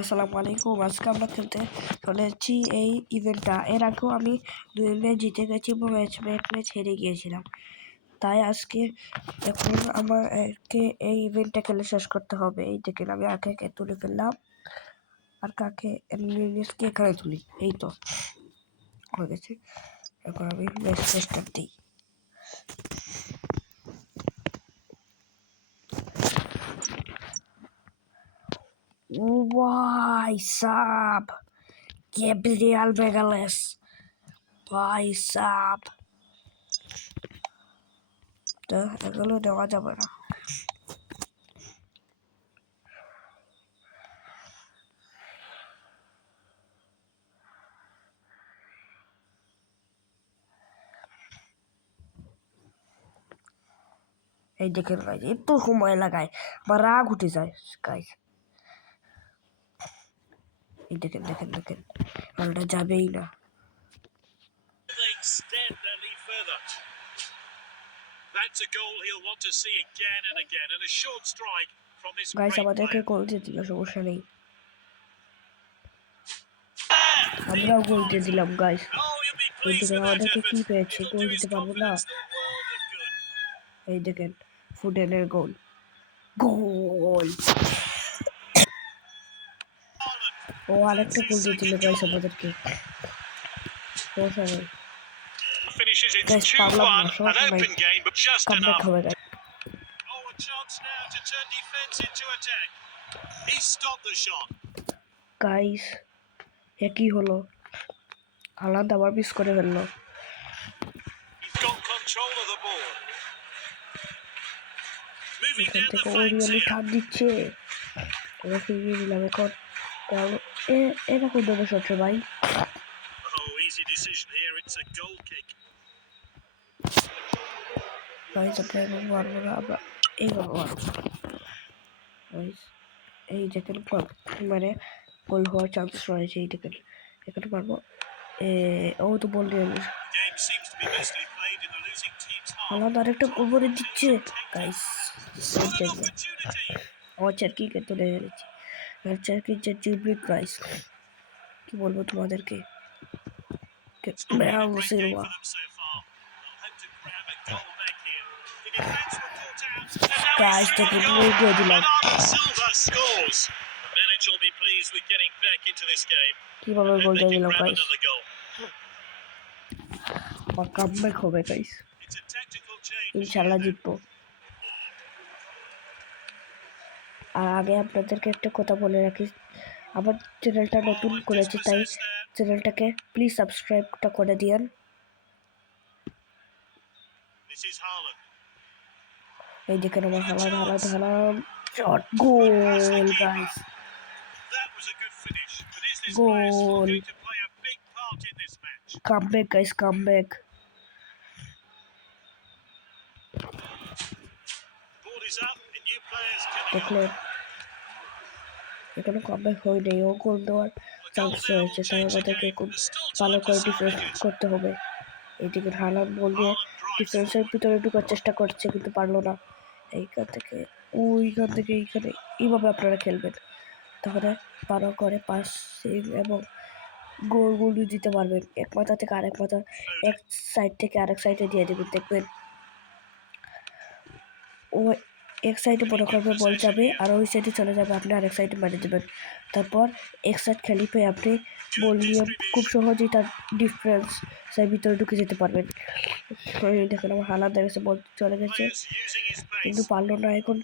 আসসালামু আলাইকুম। আজকে আমরা খেলতে চলেছি এই ইভেন্টটা। এর আগেও আমি 2 ম্যাচ জিতে গেছি এবং ম্যাচ হেরে গিয়েছিলাম। তাই আজকে এখন আমাকে এই ইভেন্টটা খেলে শেষ করতে হবে। এই দেখেন আমি আঁকে তুলে ফেললাম আর কাকে এখানে তুলি। এই তো হয়ে গেছে। এখন আমি ম্যাচটা স্টার্ট দিই। ভাই সাব গ্যাব্রিয়েল মেগালেস, ভাই সাব তো এগুলো দেওয়া যাবে না। এই দেখেন গাইজ, এত সময় লাগায় বা রাগ উঠে যায় গাইজ। এই দেখেন দেখেন দেখেন বলটা যাবেই না। গাইজ আমাদেরকে গোল দিয়ে দিল, সমস্যা নেই, আমরাও গোল দিয়ে দিলাম গাইজ। এই দেখেন আমাদেরকে কি পেয়েছে, গোল দিতে পারবো না। এই দেখেন ফুডেনের গোল, গোল। ও আরেকটা গোল দিয়ে দিল গাইজ আমাদেরকে, সমস্যা নেই গাইজ, পারলাম না, সমস্যা নাই, কামব্যাক হবে গাইজ। গাইজ একই হলো, হালান্দ আবার মিস করে ফেললো। এখান থেকে ওরিয়ালি ঠাপ দিচ্ছে, ওরা ফিরিয়ে দিলাম এখন। কারণ এরকম দেবে সচ্ছে ভাই। মারবো না আমরা, এইভাবে মারবো। এই দেখেন মানে গোল হওয়ার চান্স রয়েছে। এই দেখেন এখানে মারবো, ও তো বল নিয়ে আলাদা আরেকটা গোল করে দিচ্ছে গাইস। আমার চারকি কে তুলে ফেলেছি, চারকি জিব্রিক গাইস, কি বলবো তোমাদেরকে। গাইস থেকে গোল করে দিলাম। কিভাবে গোল দিয়ে দিলাম গাইস, আমার কামব্যাক হবে গাইস, ইনশাআল্লাহ জিতবো। আর আগে আপনাদেরকে একটা কথা বলে রাখি, আমার চ্যানেলটা নতুন করেছি, তাই চ্যানেলটাকে প্লিজ সাবস্ক্রাইবটা করে দিয়েন। এই দেখেন আমার হালাম শট, গোল গাইস, গোল, কামব্যাক গাইস, কামব্যাক। দেখলেন এখানে কামব্যাক হয় নাই, ও গোল দেওয়ার চান্স রয়েছে, তাই আমাদেরকে এখন ভালো করে ডিফেন্স করতে হবে। এইদিকে হালান্ড বল দিয়ে ডিফেন্সের ভিতরে ঢুকার চেষ্টা করছে কিন্তু পারলো না। এইখান থেকে ওইখান থেকে এইখানে, এইভাবে আপনারা খেলবেন, তাহলে ভালো করে পাস সেভ এবং গোল দিতে পারবেন। এক মাথা থেকে আরেক মাথা, এক সাইড থেকে আরেক সাইডে দিয়ে দেবেন, দেখবেন ও এক সাইডে মনে করবে বল যাবে আর ওই সাইডে চলে যাবে, আপনি আরেক সাইডে মেরে দেবেন। তারপর এক সাইড খেলি পেয়ে আপনি বল নিয়ে খুব সহজেই তার ডিফারেন্সের ভিতরে ঢুকে যেতে পারবেন। দেখেন আমার হালাত দেখেছে, বল চলে গেছে কিন্তু পারলো না। এখন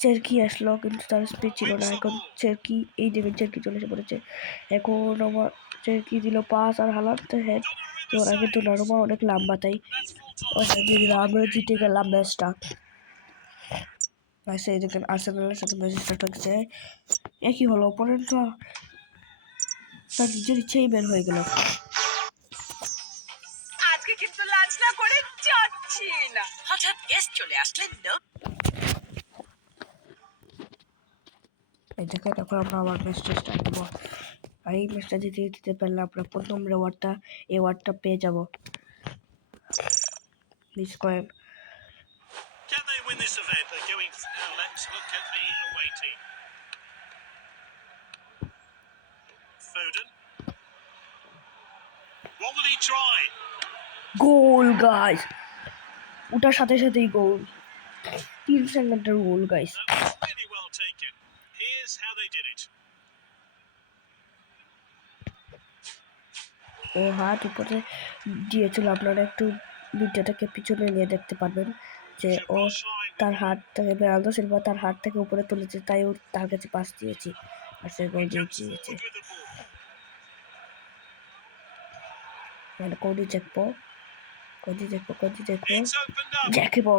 চেরকি আসলো কিন্তু তার স্পিড ছিল না। এখন চেরকি, এই দেখেন চেরকি চলে এসে পড়েছে। এখন আমার চেরকি দিল পাস আর হালাত হেড, ওরা কিন্তু নরমা অনেক লম্বা, তাই আমরা জিতে গেলাম ম্যাচটা। এই দেখেন আর্সেনালের সাথে ম্যাচ স্টার্ট হচ্ছে, একই হলো, অপোনেন্টরা তার নিজের ইচ্ছেই বের হয়ে গেল। আজকে কিন্তু লাঞ্চ না করে যাচ্ছি না, হঠাৎ গেস্ট চলে আসলেন। এই দেখেন এখন আমরা আবার ম্যাচটা স্টার্ট দেবো, আর এই ম্যাচটা জিতে পারলে আমরা প্রথম অ্যাওয়ার্ডটা পেয়ে যাবো। Please coin. Can they win this event? They're going. Let's look at the away team. try. Goal guys, ওটার সাথে সাথেই গোল, 3 সেকেন্ডের গোল guys. That was really well taken. Here's how they did it. ও হাত উপরে দিয়েছিল, আপনারা একটু ভিডিওটাকে পিছনে নিয়ে দেখতে পারবেন যে ও তার হাত থেকে, বেরালদো সিলভা তার হাত থেকে উপরে তুলেছে, তাই ও তার কাছে পাস দিয়েছি আর সে গোল দিয়ে Comes দিয়েছে। forward with the ball. মানে কোডি চেকবো, কোডি দেখবো, কোডি দেখবো, It's opened up. দেখবো,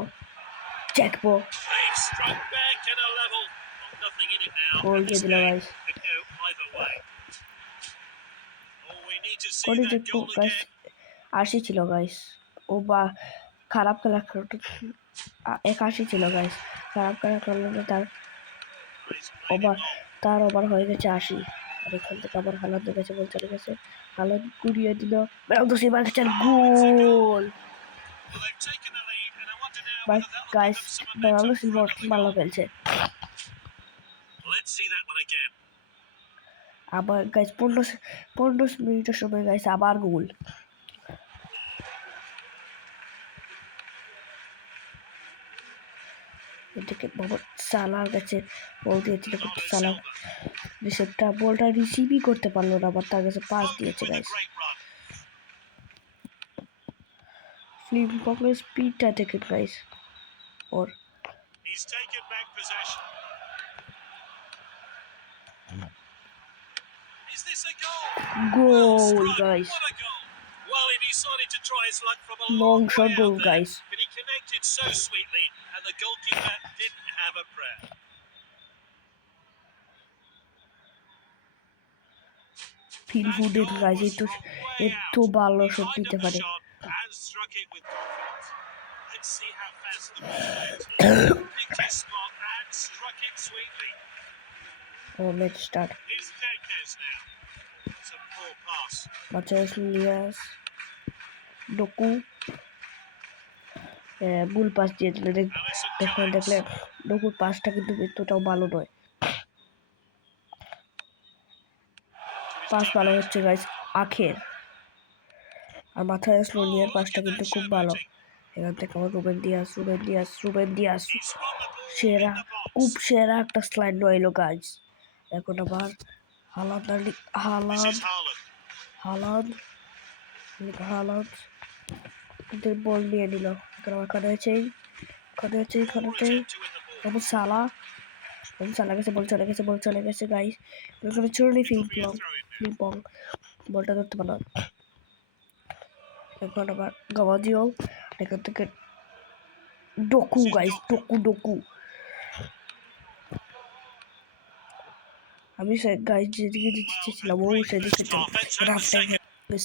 দেখবো, They've struck back at a level. Well, nothing in it now. Goal And দিয়ে this দিল game guys. could go either way. Oh, we need to see Cody that দেখবো goal guys, again. আশি ছিল guys, ও বা খারাপ খেলা 81 ছিল guys, খারাপ খেলা করলে তার He's played over, it long. তার ওভার হয়ে গেছে 80। আর এখান থেকে আবার হালাত গেছে, বল চলে গেছে, হালাত গুড়িয়ে দিল, বেরালদো সিলভার কাছে গোল। Well, they've taken the lead, and I wonder now but whether that'll give guys, them some Beraldo momentum for silver another ভালো goal. খেলছে। Let's see that one again. আবার গাইস 15 মিনিটের সময় গাইস আবার গোল। এদিকে মোহাম্মদ সালার কাছে বল দিয়েছিল, কিন্তু Bernardo সালা Silva রিসিভটা, বলটা রিসিভই করতে পারলো না, আবার তার কাছে পাস দিয়েছে with a guys. great run. ফ্লিপফ্লপের স্পিডটা দেখেন guys or. He's taken back possession. Is this a goal? Well goal struck. Guys, What a goal. Well, he decided to try his luck from a long long shot way goal out there, guys. but he connected so sweetly, and the goalkeeper didn't have a prayer. ফিল That ফুডের goal guys was একটু from way একটু out. ভালো He shot lined নিতে up the পারে। shot and struck it with confidence. Let's see how fast the ball went here. Picked his spot and struck it sweetly. ও match start. Here's Hernandez now. It's a poor pass. মার্চেলোস লিয়াস Doku ভুল pass দিয়ে দিল, Alison দেখলেন Giles. দেখলেন ডোকুর পাসটা কিন্তু এতটাও ভালো নয়, To his পাস ভালো teammate. হচ্ছে গাইস আখের, আর মাথায় আসলো Oh, নিয়ার look পাসটা at কিন্তু that খুব ভালো। showboating. এখান থেকে আমার Ruben Dias, Ruben Dias, Ruben Dias He swung the ball সেরা, in the box. খুব সেরা একটা স্লাইড রইলো গাইস। এখন আবার হালাদ This হালাদ is Haaland. হালাদ হালাদ ওদের বল নিয়ে নিল, এখন আমার এখানে আছে, এখানে আছে, এখানে Poor আছে attempt to win the ball. Mohammad সালা, মোহাম্মদ সালা গেছে, বল চলে গেছে, বল চলে গেছে গাইস। এখানে চুরি It'll be a throw in now. ফিল্পং বলটা ধরতে পারল না। এখন আবার গাওয়াজিও, এখান থেকে ডোকু গাইস, ডোকু ডোকু। আমি গাইস যেদিকে দিতে চেয়েছিলাম ও সেদিকে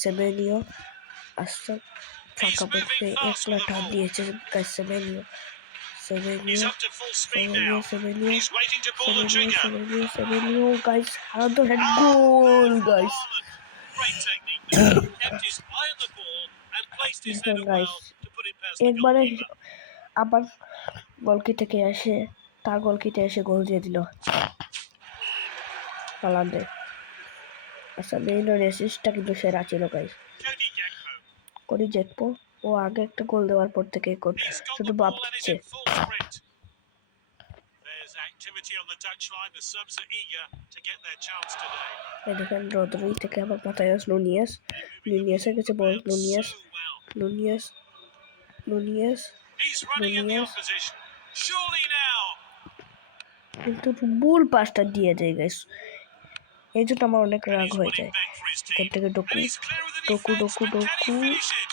সেমেনিও আসছে, ফাঁকা পথে একলা টান দিয়েছে guys. Semenyo He's Semenyo up to full speed Semenyo now. Semenyo He's waiting to pull the Semenyo trigger. Semenyo Semenyo guys, হারাতো head Oh, goal there from guys. Haaland. Great technique there. Kept his eye on the ball and placed his দেখেন header guys, well to put it past the একবারে goalkeeper. আবার গোলকি থেকে এসে, তার গোলকিতে এসে গোল দিয়ে দিল হালান্ডে। আচ্ছা মেইনের অ্যাসিস্টটা কিন্তু সেরা ছিল গাইস। Cody Gakpo. করি দেখবো, ও আগে একটা গোল দেওয়ার পর থেকে He's got শুধু the বাপ ball and is দিচ্ছে। in full sprint. There's activity on the touchline. The subs are eager to get their chance today. এই দেখেন রদ্রি থেকে আবার মাথায় আসলো নুনিয়াস, They're moving the নুনিয়াসের ball কাছে বল, about নুনিয়াস so well. নুনিয়াস নুনিয়াস He's running at the নুনিয়াস, opposition. Surely now. কিন্তু ভুল পাসটা দিয়ে যায় গাইস, এই জন্য আমার অনেক And রাগ he's হয়ে winning যায়। back for his এখান team. থেকে And Doku he's clear of the Doku defense. Doku But can he Doku, finish it?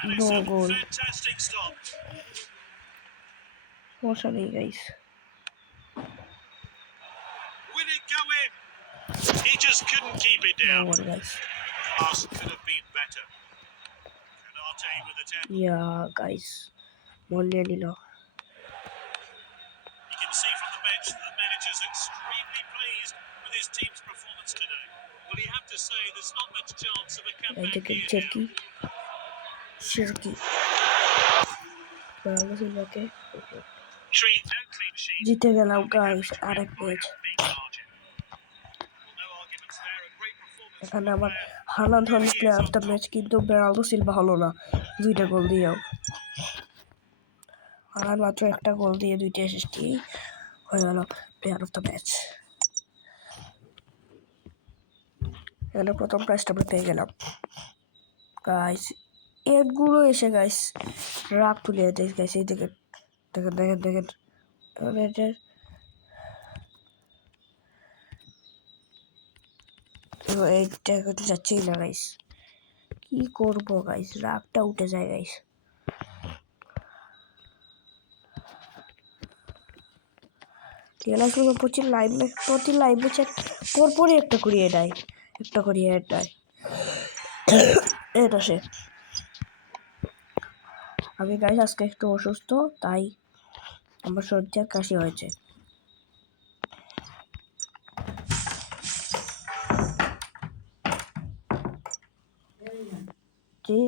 And no it's a goal, fantastic stop. সমস্যা নেই guys. Will it go in? He just couldn't keep it no down. Goal guys. Pass could have been better. Canate with the tackle. Yeah guys, ball নিয়ে নিল। You can see from the bench that the manager's extremely pleased with his team's performance today. Well, you have to say there's not much chance of a এই comeback দেখেন here now. Cherki Cherki Beraldo সিলভাকে No clean sheet. জিতে গেলাম Only guys happy to আরেক win by match. a big margin. Well, no arguments there. A great performance from এখানে the আমার player. Haaland হল player of the match, কিন্তু Bernardo Silva হলো না 2টা গোল দিয়েও। হালান্ড মাত্র 1টা গোল দিয়ে 2টা অ্যাসিস্ট দিয়ে হয়ে গেল প্লেয়ার অফ দ্য ম্যাচ। এখানে প্রথম প্রাইজটা আমরা পেয়ে গেলাম গাইস। এগুলো এসে গাইস রাগ তুলিয়ে দেয় গাইস। এই দেখেন দেখেন দেখেন দেখেন এটার এইটা করতে যাচ্ছেই না গাইস, কি করবো গাইস, রাগটা উঠে যায় গাইস। রিয়েলাইজ প্রতি লাইভ ম্যাচে পরপরই একটা করিয়ে দেয়, একটা করিয়ে দেয়। এটা সে আমি গাইস আজকে একটু অসুস্থ, তাই আমার সর্দি আর কাশি হয়েছে। জি